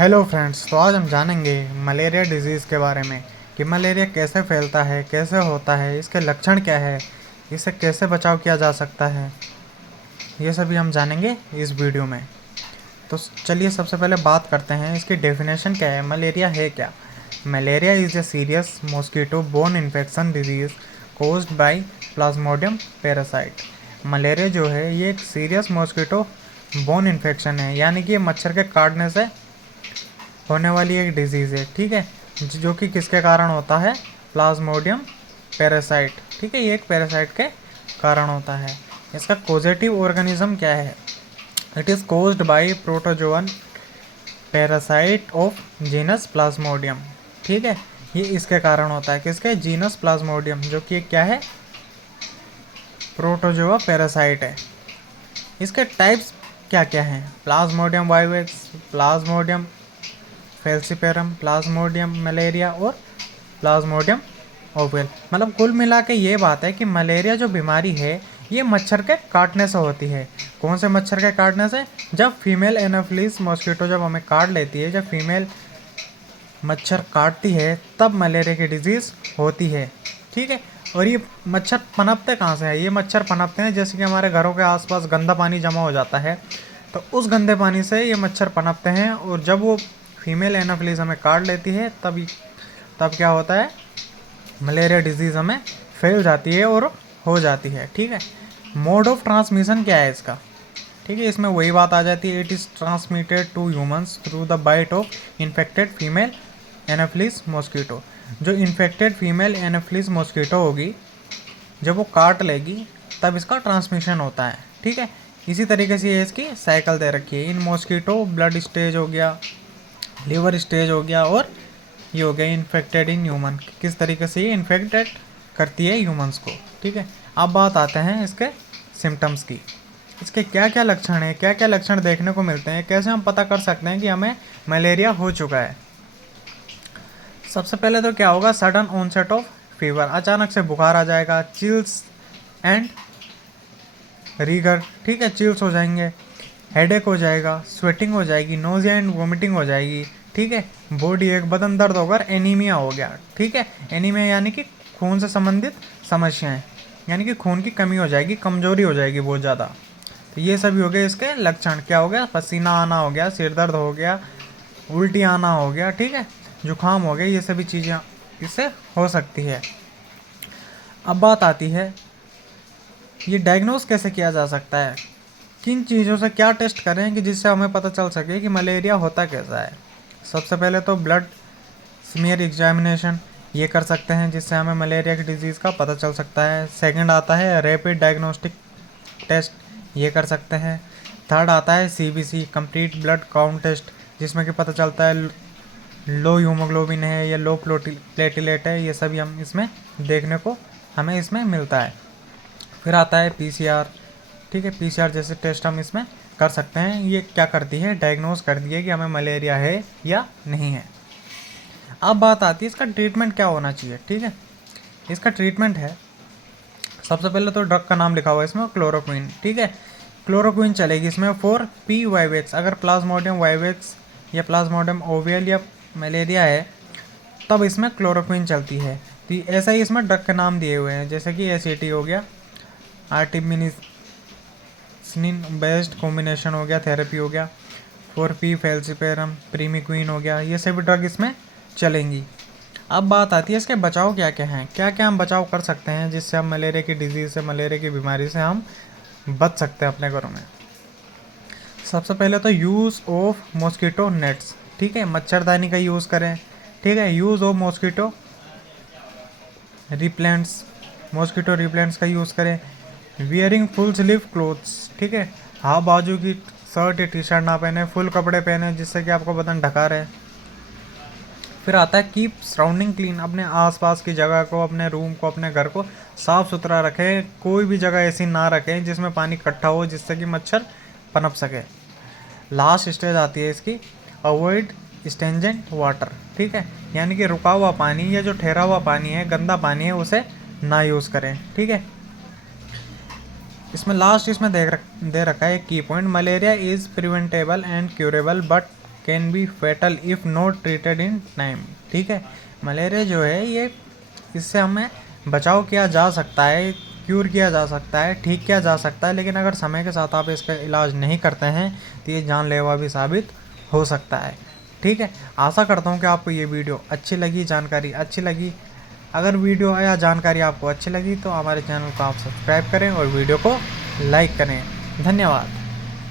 Hello friends, तो आज हम जानेंगे मलेरिया डिजीज़ के बारे में कि मलेरिया कैसे फैलता है, कैसे होता है, इसके लक्षण क्या है, इससे कैसे बचाव किया जा सकता है। ये सभी हम जानेंगे इस वीडियो में। तो चलिए सबसे पहले बात करते हैं इसकी डेफिनेशन क्या है। मलेरिया है क्या? Malaria is a serious mosquito borne infection disease caused by plasmodium parasite. Malaria जो है ये एक सीरियस मॉस्किटो बोर्न इन्फेक्शन है, यानी कि ये मच्छर के काटने से होने वाली एक डिजीज़ है। ठीक है, जो कि किसके कारण होता है? Plasmodium parasite. ठीक है, ये एक पैरासाइट के कारण होता है। इसका कोजेटिव ऑर्गेनिज्म क्या है? It is caused by protozoan parasite of genus Plasmodium. ठीक है, ये इसके कारण होता है। किसके? जीनस प्लाज्मोडियम, जो कि क्या है? प्रोटोजोआ पैरासाइट है। इसके टाइप्स क्या क्या हैं? Plasmodium vivax, Plasmodium फेल्सिपेरम, Plasmodium malaria और प्लाज्मोडियम ओवेल। मतलब कुल मिला के ये बात है कि मलेरिया जो बीमारी है ये मच्छर के काटने से होती है। कौन से मच्छर के काटने से? जब फीमेल एनाफिलिस मॉस्किटो जब हमें काट लेती है, जब फीमेल मच्छर काटती है तब मलेरिया की डिजीज़ होती है। ठीक है, और ये मच्छर पनपते कहाँ से हैं? ये मच्छर पनपते हैं जैसे कि हमारे घरों के आसपास गंदा पानी जमा हो जाता है, तो उस गंदे पानी से ये मच्छर पनपते हैं, और जब वो फीमेल एनाफिलिस हमें काट लेती है तब क्या होता है? मलेरिया डिजीज़ हमें फैल जाती है और हो जाती है। ठीक है, मोड ऑफ ट्रांसमिशन क्या है इसका? ठीक है, इसमें वही बात आ जाती है। It is transmitted to humans through the bite of infected female anopheles mosquito. जो इन्फेक्टेड फीमेल एनाफिलिस मॉस्किटो होगी, जब वो काट लेगी तब इसका ट्रांसमिशन होता है। ठीक है, इसी तरीके से ये इसकी साइकिल दे रखी है। इन मॉस्किटो ब्लड स्टेज हो गया, लिवर स्टेज हो गया, और ये हो गया इन्फेक्टेड इन ह्यूमन। किस तरीके से ये इन्फेक्टेड करती है ह्यूमंस को। ठीक है, अब बात आते हैं इसके सिम्टम्स की। इसके क्या क्या लक्षण हैं, क्या क्या लक्षण देखने को मिलते हैं, कैसे हम पता कर सकते हैं कि हमें मलेरिया हो चुका है। सबसे पहले तो क्या होगा? सडन ऑनसेट ऑफ फीवर, अचानक से बुखार आ जाएगा। चिल्स एंड रीगर, ठीक है, चिल्स हो जाएंगे, हेडेक हो जाएगा, स्वेटिंग हो जाएगी, नोजिया एंड वोमिटिंग हो जाएगी। ठीक है, बॉडी एक, बदन दर्द होगा, एनीमिया हो गया। ठीक है, एनीमिया यानी कि खून से संबंधित समस्याएं, यानी कि खून की कमी हो जाएगी, कमजोरी हो जाएगी बहुत ज़्यादा। तो ये सभी हो गए इसके लक्षण। क्या हो गया? पसीना आना हो गया, सिर दर्द हो गया, उल्टी आना हो गया, ठीक है, जुकाम हो गया, ये सभी चीज़ें इससे हो सकती है। अब बात आती है ये डायग्नोस कैसे किया जा सकता है, किन चीज़ों से क्या टेस्ट करें कि जिससे हमें पता चल सके कि मलेरिया होता कैसा है। सबसे पहले तो ब्लड स्मीयर एग्जामिनेशन ये कर सकते हैं, जिससे हमें मलेरिया की डिजीज़ का पता चल सकता है। सेकंड आता है रैपिड डायग्नोस्टिक टेस्ट, ये कर सकते हैं। थर्ड आता है CBC complete blood count test, जिसमें कि पता चलता है लो हीमोग्लोबिन है या लो प्लेटिलेट है, ये सभी हम इसमें देखने को हमें इसमें मिलता है। फिर आता है PCR। ठीक है, PCR जैसे टेस्ट हम इसमें कर सकते हैं। ये क्या करती है? डायग्नोज करती है कि हमें मलेरिया है या नहीं है। अब बात आती है इसका ट्रीटमेंट क्या होना चाहिए। ठीक है, इसका ट्रीटमेंट है, सबसे पहले तो ड्रग का नाम लिखा हुआ है इसमें, क्लोरोक्विन। ठीक है, क्लोरोक्विन चलेगी इसमें फॉर P वाइवेक्स। अगर प्लाज्मोडियम वाइवेक्स या प्लाज्मोडियम ओवियल या मलेरिया है तब इसमें क्लोरोक्विन चलती है। तो ऐसा ही इसमें ड्रग के नाम दिए हुए हैं, जैसे कि ACT हो गया, आर्टिमिनिसिन बेस्ड कॉम्बिनेशन हो गया, थेरेपी हो गया, 4P फेल्सिपेरम, प्रीमिक्विन हो गया, ये सभी ड्रग इसमें चलेंगी। अब बात आती है इसके बचाव क्या क्या हैं, क्या क्या हम बचाव कर सकते हैं जिससे हम मलेरिया की डिजीज़ से, मलेरिया की बीमारी से हम बच सकते हैं अपने घरों में। सबसे पहले तो यूज़ ऑफ मॉस्किटो नेट्स। ठीक है, मच्छरदानी का यूज़ करें। ठीक है, यूज़ ऑफ मॉस्किटो रिप्लेंट्स, मॉस्किटो रिप्लेंट्स का यूज़ करें। वियरिंग फुल स्लीव क्लोथ्स, ठीक है, हाफ बाजू की शर्ट या T-शर्ट ना पहने, फुल कपड़े पहने जिससे कि आपको बदन ढका रहे। फिर आता है कीप सराउंडिंग क्लीन, अपने आसपास की जगह को, अपने रूम को, अपने घर को साफ़ सुथरा रखें। कोई भी जगह ऐसी ना रखें जिसमें पानी इकट्ठा हो, जिससे कि मच्छर पनप सके। लास्ट स्टेज आती है इसकी अवॉइड स्टेंजेंट वाटर। ठीक है, यानी कि रुका हुआ पानी या जो ठहरा हुआ पानी है, गंदा पानी है, उसे ना यूज़ करें। ठीक है, इसमें लास्ट इसमें दे रखा है एक key point, malaria is preventable and curable but can be fatal if not treated in time. ठीक है, मलेरिया जो है ये, इससे हमें बचाव किया जा सकता है, क्यूर किया जा सकता है, ठीक किया जा सकता है, लेकिन अगर समय के साथ आप इसका इलाज नहीं करते हैं तो ये जानलेवा भी साबित हो सकता है। ठीक है, आशा करता हूँ कि आपको ये वीडियो अच्छी लगी, जानकारी अच्छी लगी। अगर वीडियो या जानकारी आपको अच्छी लगी तो हमारे चैनल को आप सब्सक्राइब करें और वीडियो को लाइक करें। धन्यवाद।